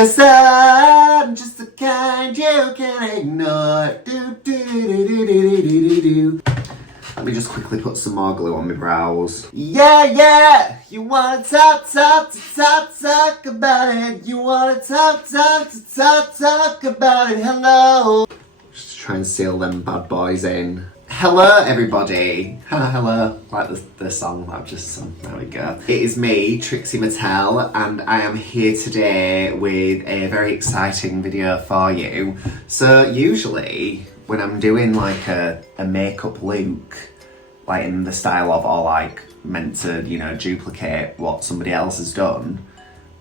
'Cause I'm just the kind you can ignore. Do, do, do, do, do, do, do, do. Let me just quickly put some more glue on my brows. Yeah, you wanna talk about it. You wanna talk about it. Hello. Just try and seal them bad boys in. Hello, everybody. Hello. Like the song that I've just sung. There we go. It is me, Trixie Mattel, and I am here today with a very exciting video for you. So usually, when I'm doing like a makeup look, like in the style of, or like meant to, you know, duplicate what somebody else has done,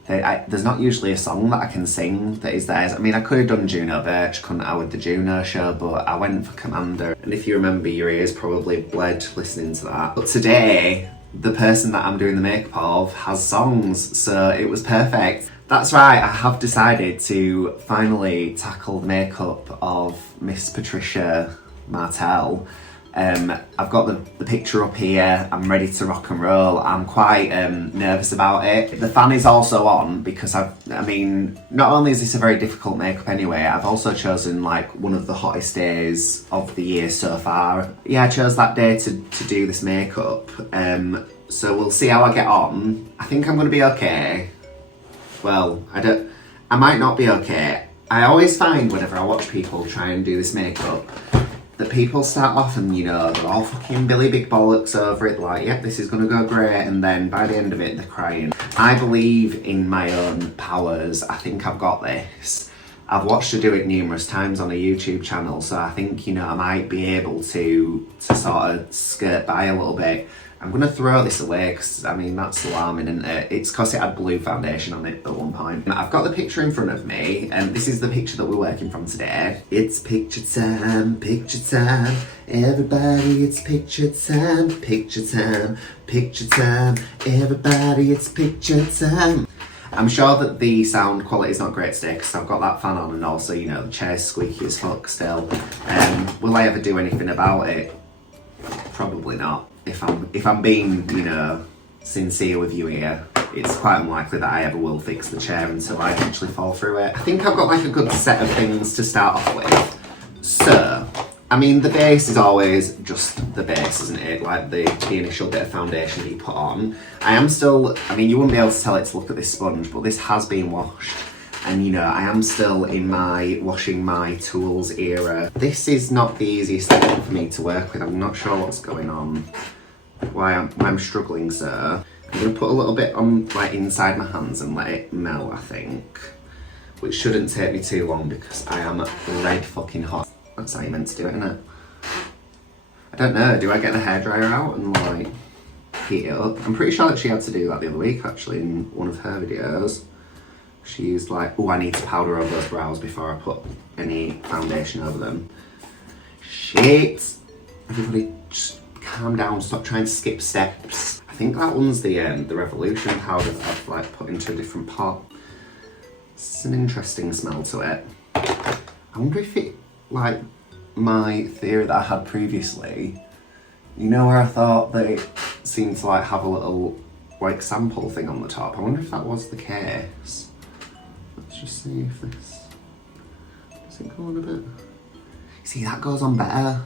there's not usually a song that I can sing that is theirs. I mean, I could have done Juno Birch, couldn't I, with the Juno show, but I went for Commander. And if you remember, your ears probably bled listening to that. But today, the person that I'm doing the makeup of has songs, so it was perfect. That's right, I have decided to finally tackle the makeup of Miss Trixie Mattel. I've got the picture up here, I'm ready to rock and roll. I'm quite nervous about it. The fan is also on because I mean, not only is this a very difficult makeup anyway, I've also chosen like one of the hottest days of the year so far. Yeah, I chose that day to do this makeup. So we'll see how I get on. I think I'm gonna be okay. Well, I might not be okay. I always find whenever I watch people try and do this makeup, that people start off and, you know, they're all fucking Billy Big Bollocks over it, like, yep, this is gonna go great, and then by the end of it, they're crying. I believe in my own powers. I think I've got this. I've watched her do it numerous times on a YouTube channel, so I think, you know, I might be able to sort of skirt by a little bit. I'm gonna throw this away because, I mean, that's alarming, isn't it? It's because it had blue foundation on it at one point. I've got the picture in front of me, and this is the picture that we're working from today. It's picture time, everybody, it's picture time, everybody, it's picture time. I'm sure that the sound quality is not great today because I've got that fan on, and also, you know, the chair's squeaky as fuck still. Will I ever do anything about it? Probably not. If I'm being, you know, sincere with you here, it's quite unlikely that I ever will fix the chair until I eventually fall through it. I think I've got like a good set of things to start off with. So, I mean, the base is always just the base, isn't it? Like the initial bit of foundation that you put on. I mean, you wouldn't be able to tell it to look at this sponge, but this has been washed. And, you know, I am still in my washing my tools era. This is not the easiest thing for me to work with. I'm not sure what's going on, why I'm struggling, so I'm going to put a little bit on, like, inside my hands and let it melt, I think. Which shouldn't take me too long because I am red fucking hot. That's how you're meant to do it, isn't it? I don't know, do I get the hairdryer out and, like, heat it up? I'm pretty sure that she had to do that the other week, actually, in one of her videos. She used like, oh, I need to powder over those brows before I put any foundation over them. Shit! Everybody just calm down, stop trying to skip steps. I think that one's the Revolution powder that I've like put into a different pot. It's an interesting smell to it. I wonder if it, like my theory that I had previously, you know, where I thought that it seemed to like have a little like sample thing on the top. I wonder if that was the case. Let's just see if this, does it go on a bit? See, that goes on better.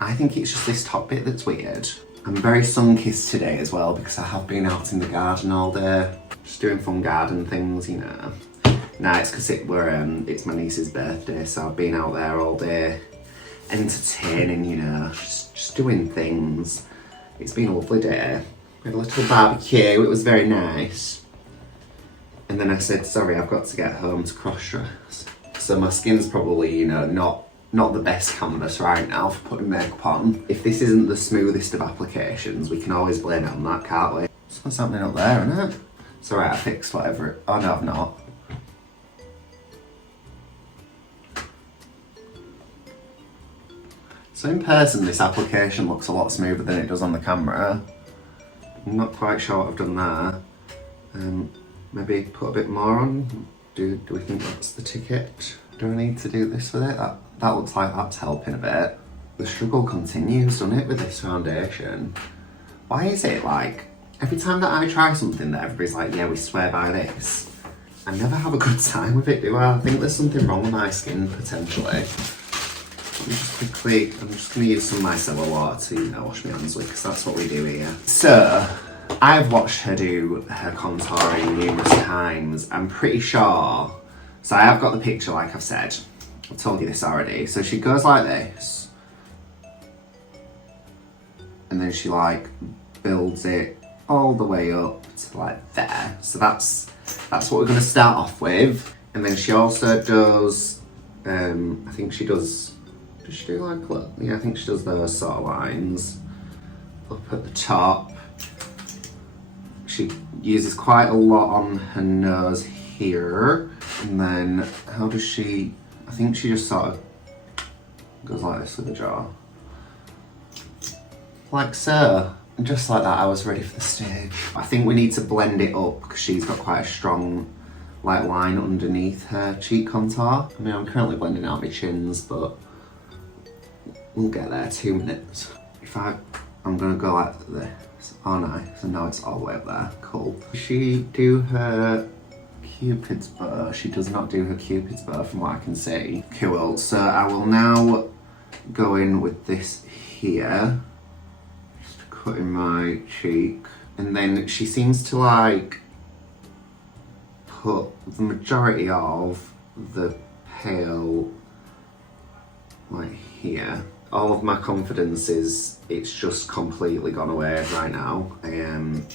I think it's just this top bit that's weird. I'm very sun-kissed today as well because I have been out in the garden all day, just doing fun garden things, you know. Nah, it's because it's my niece's birthday, so I've been out there all day, entertaining, you know, just doing things. It's been a lovely day. We had a little barbecue, it was very nice. And then I said, sorry, I've got to get home to cross-dress. So my skin's probably, you know, not the best canvas right now for putting makeup on. If this isn't the smoothest of applications, we can always blame it on that, can't we? What's happening up there, isn't it? It's alright, I fixed whatever oh no, I've not. So in person, this application looks a lot smoother than it does on the camera. I'm not quite sure what I've done there. Maybe put a bit more on. Do we think that's the ticket? Do I need to do this with it? That looks like that's helping a bit. The struggle continues, doesn't it, with this foundation? Why is it like, every time that I try something that everybody's like, yeah, we swear by this, I never have a good time with it, do I? I think there's something wrong with my skin, potentially. Let me just quickly, I'm just going to use some micellar water to, you know, wash my hands with, because that's what we do here. So, I've watched her do her contouring numerous times. I'm pretty sure, so I have got the picture like I've said. I've told you this already. So she goes like this. And then she like builds it all the way up to like there. So that's what we're going to start off with. And then she also does, I think she does she do like, yeah, I think she does those sort of lines up at the top. She uses quite a lot on her nose here. And then how does she, I think she just sort of goes like this with the jaw. Like so. And just like that, I was ready for the stage. I think we need to blend it up because she's got quite a strong like line underneath her cheek contour. I mean, I'm currently blending out my chins, but we'll get there, 2 minutes. I'm gonna go like this. Oh nice, so now it's all the way up there, cool. Does she do her Cupid's bow? She does not do her Cupid's bow from what I can see. Cool, so I will now go in with this here. Just cutting my cheek. And then she seems to like put the majority of the pale like here. All of my confidence it's just completely gone away right now. I'm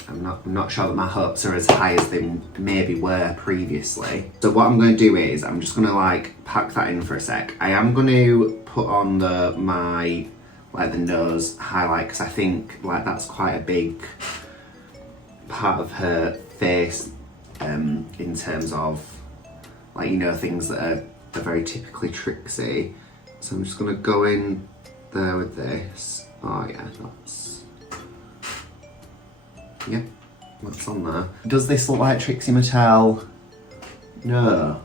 not sure that my hopes are as high as they maybe were previously. So what I'm going to do is I'm just going to like pack that in for a sec. I am going to put on my like the nose highlight because I think like that's quite a big part of her face in terms of like, you know, things that are very typically Trixie. So I'm just going to go in there with this. Oh yeah, that's on there. Does this look like Trixie Mattel? No,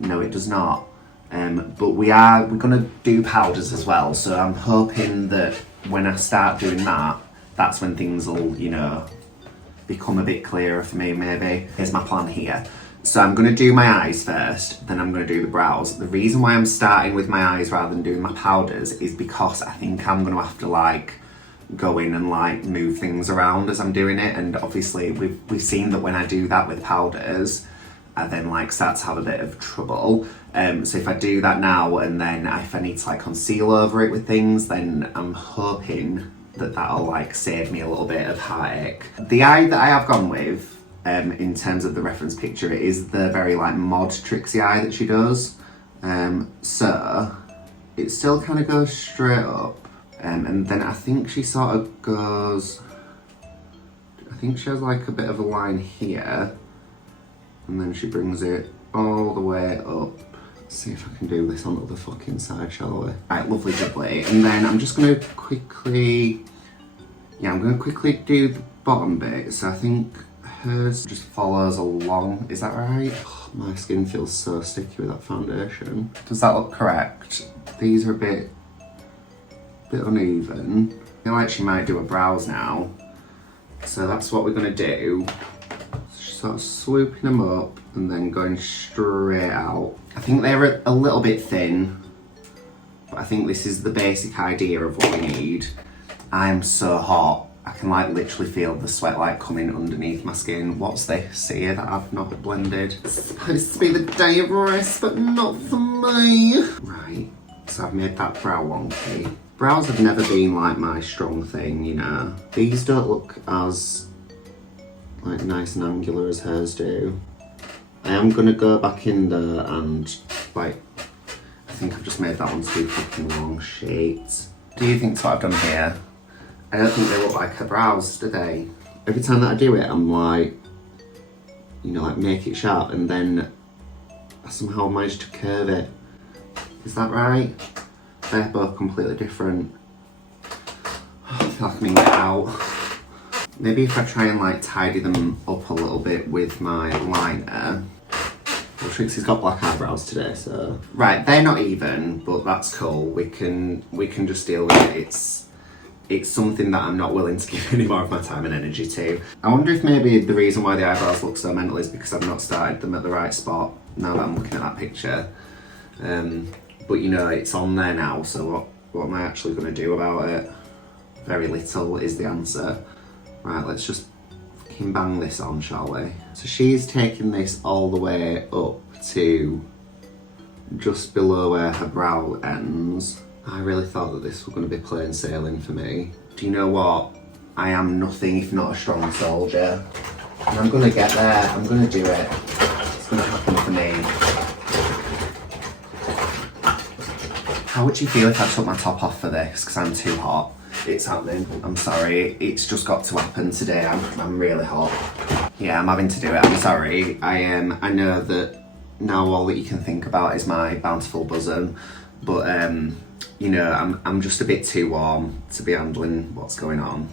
it does not. But we're gonna do powders as well. So I'm hoping that when I start doing that, that's when things will, you know, become a bit clearer for me. Maybe. Here's my plan here. So I'm going to do my eyes first, then I'm going to do the brows. The reason why I'm starting with my eyes rather than doing my powders is because I think I'm going to have to like go in and like move things around as I'm doing it. And obviously we've seen that when I do that with powders, I then like start to have a bit of trouble. So if I do that now and then if I need to like conceal over it with things, then I'm hoping that that'll like save me a little bit of heartache. The eye that I have gone with, in terms of the reference picture, it is the very like mod Trixie eye that she does. So it still kind of goes straight up, and then I think she sort of goes, I think she has like a bit of a line here, and then she brings it all the way up. Let's see if I can do this on the other fucking side, shall we? Right, lovely jubbly. And then I'm just gonna quickly, I'm gonna quickly do the bottom bit. So I think hers just follows along, is that right? Oh, my skin feels so sticky with that foundation. Does that look correct? These are a bit uneven. I feel like she might do her brows now. So that's what we're gonna do. Sort of swooping them up and then going straight out. I think they're a little bit thin, but I think this is the basic idea of what we need. I am so hot. I can like literally feel the sweat like coming underneath my skin. What's this here that I've not blended? It's supposed to be the day of rest, but not for me. Right, so I've made that brow wonky. Brows have never been like my strong thing, you know. These don't look as like nice and angular as hers do. I am gonna go back in there and like, I think I've just made that one too fucking long shades. Do you think that's what I've done here? I don't think they look like her brows, do they? Every time that I do it, I'm like, you know, like make it sharp and then I somehow manage to curve it. Is that right? They're both completely different. Oh, I feel like I'm gonna get out. Maybe if I try and like tidy them up a little bit with my liner. Well, Trixie's got black eyebrows today, so. Right, they're not even, but that's cool. We can just deal with it. it's something that I'm not willing to give any more of my time and energy to. I wonder if maybe the reason why the eyebrows look so mental is because I've not started them at the right spot now that I'm looking at that picture. But you know, it's on there now, so what am I actually going to do about it? Very little is the answer. Right, let's just fucking bang this on, shall we? So she's taking this all the way up to just below where her brow ends. I really thought that this was going to be plain sailing for me. Do you know what? I am nothing if not a strong soldier. And I'm going to get there. I'm going to do it. It's going to happen for me. How would you feel if I took my top off for this? Because I'm too hot. It's happening. I'm sorry. It's just got to happen today. I'm really hot. Yeah, I'm having to do it. I'm sorry. I know that now all that you can think about is my bountiful bosom. But, you know, I'm just a bit too warm to be handling what's going on.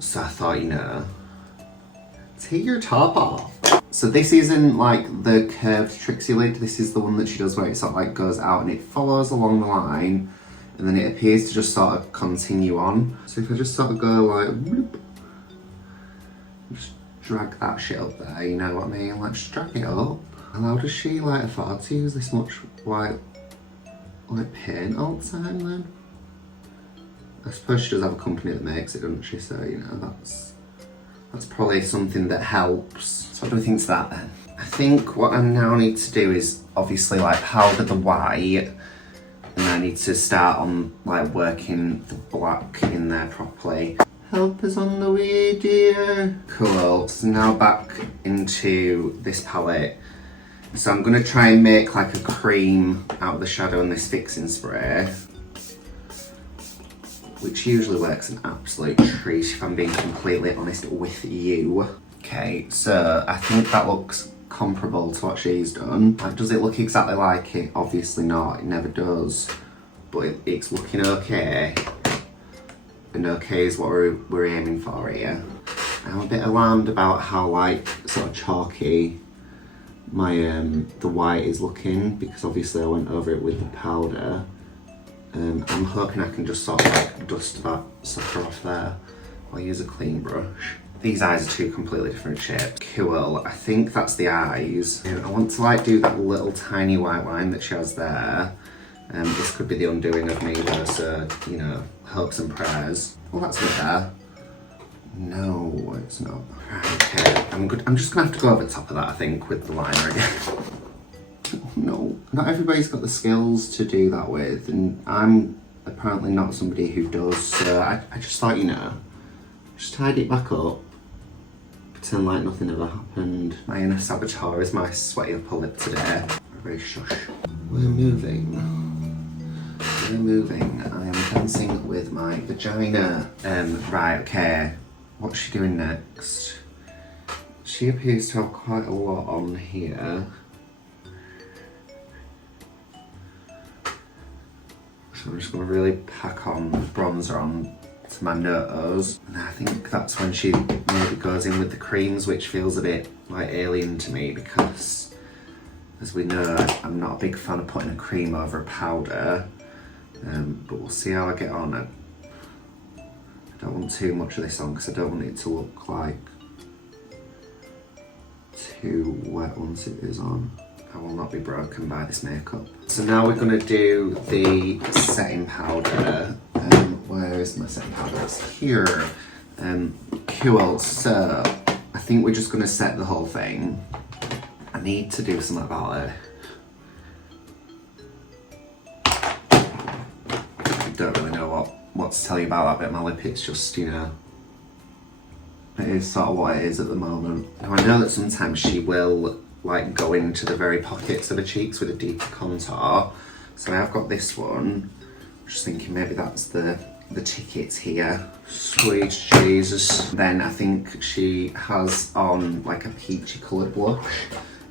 So I thought, you know, take your top off. So this isn't like the curved Trixie lid. This is the one that she does where it sort of like goes out and it follows along the line. And then it appears to just sort of continue on. So if I just sort of go like, whoop, just drag that shit up there, you know what I mean? Like, just drag it up. And how does she like afford to use this much white like paint all the time then? I suppose she does have a company that makes it, doesn't she? So, you know, that's probably something that helps. So what do we think to that then? I think what I now need to do is obviously like powder the white, and I need to start on like working the black in there properly. Help us on the way, dear. Cool, so now back into this palette. So I'm gonna try and make like a cream out of the shadow in this fixing spray, which usually works an absolute treat if I'm being completely honest with you. Okay, so I think that looks comparable to what she's done. Like, does it look exactly like it? Obviously not, it never does. But it's looking okay. And okay is what we're aiming for here. I'm a bit alarmed about how like sort of chalky my the white is looking, because obviously I went over it with the powder. I'm hoping I can just sort of like dust that sucker off there. I'll use a clean brush. These eyes are two completely different shapes. Cool, I think that's the eyes. I want to like do that little tiny white line that she has there. This could be the undoing of me though, so, you know, hopes and prayers. Well, that's not there. No, it's not. Right, okay, I'm good. I'm just gonna have to go over the top of that, I think, with the liner again. Oh, no, not everybody's got the skills to do that with, and I'm apparently not somebody who does, so I just thought, you know, just tidy it back up, pretend like nothing ever happened. My inner saboteur is my sweaty upper lip today. Very shush. We're moving. We're moving. I am dancing with my vagina. Right, okay. What's she doing next? She appears to have quite a lot on here. So I'm just going to really pack on bronzer on to my nose. And I think that's when she maybe goes in with the creams, which feels a bit like alien to me because, as we know, I'm not a big fan of putting a cream over a powder. But we'll see how I get on. I don't want too much of this on because I don't want it to look like too wet once it is on. I will not be broken by this makeup. So now we're going to do the setting powder. Where is my setting powder? It's here. Cool, so I think we're just going to set the whole thing. I need to do something about it. I don't really know what to tell you about that bit. My lip, it's just, you know, it is sort of what it is at the moment. Now I know that sometimes she will like go into the very pockets of her cheeks with a deeper contour. So I've got this one. I'm just thinking maybe that's the ticket here. Sweet Jesus. Then I think she has on like a peachy coloured blush.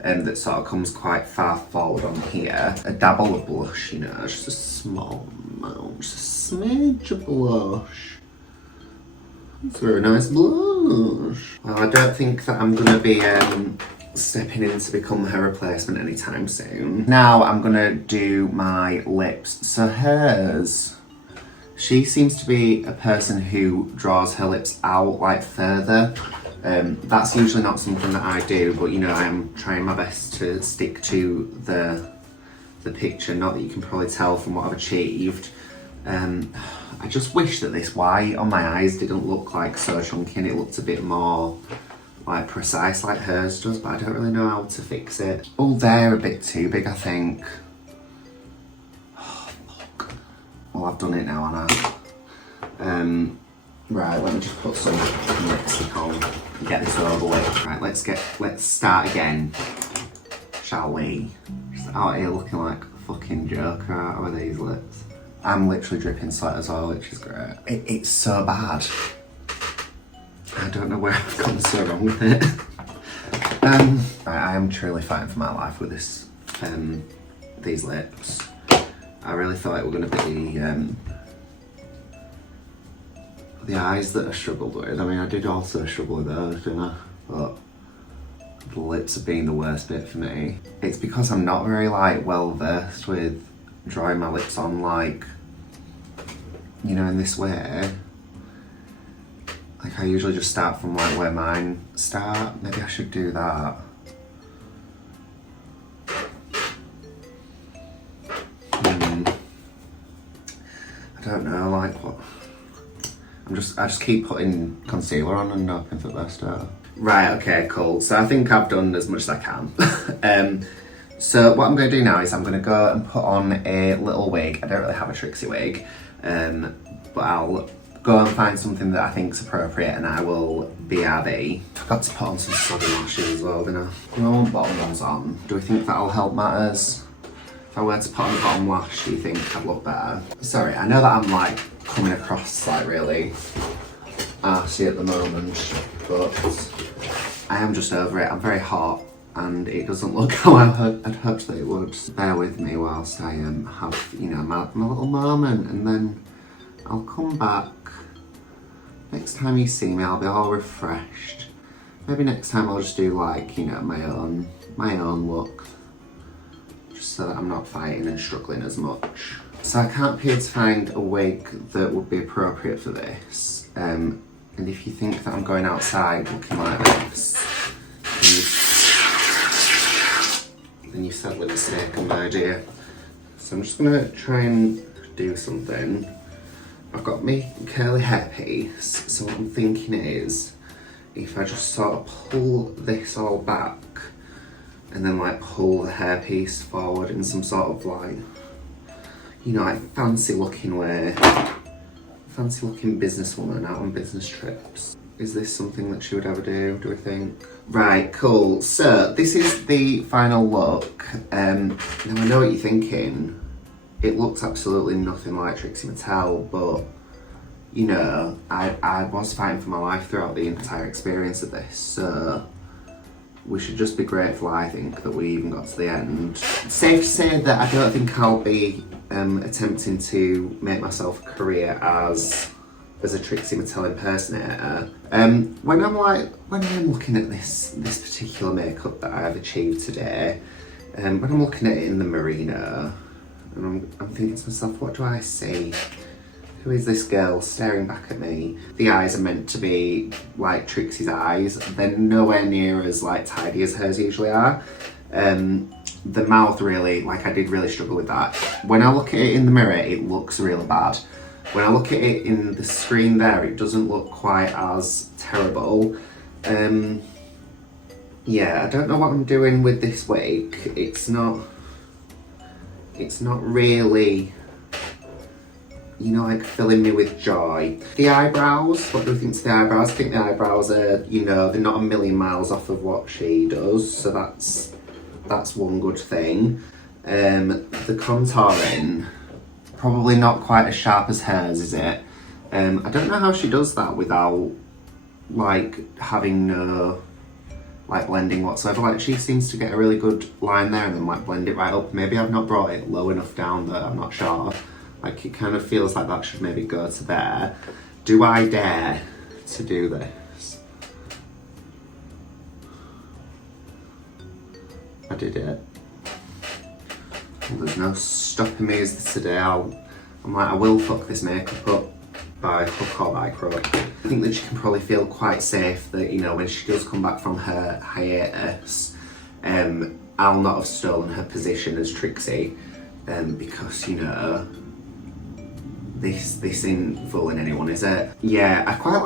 That sort of comes quite far forward on here. A dabble of blush, you know, just a small amount, just a smidge of blush. It's a very nice blush. Well, I don't think that I'm gonna be stepping in to become her replacement anytime soon. Now I'm gonna do my lips. So hers, She seems to be a person who draws her lips out like further. That's usually not something that I do, but you know, I'm trying my best to stick to the picture. Not that you can probably tell from what I've achieved. I just wish that this white on my eyes didn't look like so chunky and it looked a bit more like precise like hers does, but I don't really know how to fix it. Oh, they're a bit too big, I think. Oh, fuck. Well, I've done it now, haven't I? Right, let me just put some lipstick on and get this over with. Right, let's start again, shall we? Just out here looking like a fucking joker out with these lips. I'm literally dripping sweat as well, which is great. It's so bad. I don't know where I've gone so wrong with it. I am truly fighting for my life with this, these lips. I really thought it were going to be the eyes that I struggled with. I mean, I did also struggle with those, didn't I? But the lips have been the worst bit for me. It's because I'm not very like well versed with drawing my lips on, like, you know, in this way. Like, I usually just start from like where mine start. Maybe I should do that. I don't know, like what. I just keep putting concealer on and hoping for the best. Right, okay, cool. So I think I've done as much as I can. So what I'm going to do now is I'm going to go and put on a little wig. I don't really have a Trixie wig, but I'll go and find something that I think is appropriate and I will BRB. Forgot to put on some soggy lashes as well, didn't I? Do I want bottom ones on? Do we think that'll help matters? If I were to put on a bottom lash, do you think I'd look better? Sorry, I know that I'm like coming across like really arsey at the moment, but I am just over it. I'm very hot and it doesn't look how I'd hoped that it would. Bear with me whilst I have, you know, my little moment, and then I'll come back. Next time you see me, I'll be all refreshed. Maybe next time I'll just do like, you know, my own look, just so that I'm not fighting and struggling as much. So I can't appear to find a wig that would be appropriate for this. And if you think that I'm going outside looking like this, then you're sadly mistaken, my dear. So I'm just gonna try and do something. I've got my curly hairpiece, so what I'm thinking is, if I just sort of pull this all back, and then like pull the hairpiece forward in some sort of like, you know, like fancy looking way. Fancy looking businesswoman out on business trips. Is this something that she would ever do we think? Right, cool. So this is the final look. Now I know what you're thinking. It looks absolutely nothing like Trixie Mattel, but you know, I was fighting for my life throughout the entire experience of this, so we should just be grateful, I think, that we even got to the end. It's safe to say that I don't think I'll be attempting to make myself a career as a Trixie Mattel impersonator. When I'm looking at this particular makeup that I've achieved today, when I'm looking at it in the merino, and I'm thinking to myself, what do I see? Who is this girl staring back at me? The eyes are meant to be like Trixie's eyes. They're nowhere near as like tidy as hers usually are. The mouth really, like I did really struggle with that. When I look at it in the mirror, it looks really bad. When I look at it in the screen there, it doesn't look quite as terrible. Yeah, I don't know what I'm doing with this wig. It's not really, you know, like filling me with joy. The eyebrows, what do we think to the eyebrows? I think the eyebrows are, you know, they're not a million miles off of what she does, so that's one good thing. The contouring, probably not quite as sharp as hers, is it? I don't know how she does that without like having no like blending whatsoever. Like she seems to get a really good line there and then like blend it right up. Maybe I've not brought it low enough down there, I'm not sure. Like it kind of feels like that should maybe go to there. Do I dare to do this? I did it. Well, there's no stopping me as today. I'll I'm like, I will fuck this makeup up by hook or by crook. I think that she can probably feel quite safe that, you know, when she does come back from her hiatus, I'll not have stolen her position as Trixie, because, you know, this isn't fooling anyone, is it? Yeah, I quite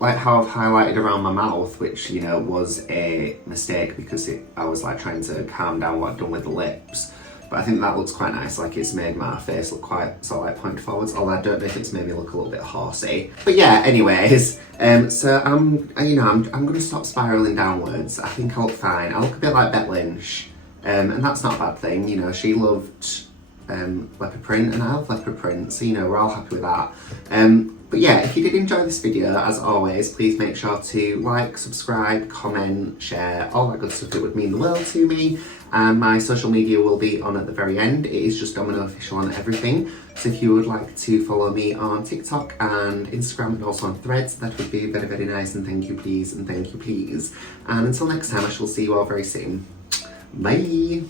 like how I've highlighted around my mouth, which, you know, was a mistake because I was like trying to calm down what I've done with the lips. But I think that looks quite nice, like it's made my face look quite sort of like point forwards, although I don't know if it's made me look a little bit horsey. But yeah, anyways, so I'm gonna stop spiralling downwards. I think I look fine. I look a bit like Bette Lynch, and that's not a bad thing, you know, she loved leopard print and I love leopard print, so you know, we're all happy with that. But yeah, if you did enjoy this video, as always, please make sure to like, subscribe, comment, share, all that good stuff. It would mean the world to me. And my social media will be on at the very end. It is just Dominoe Official on everything. So if you would like to follow me on TikTok and Instagram and also on Threads, that would be very, very nice. And thank you, please. And thank you, please. And until next time, I shall see you all very soon. Bye.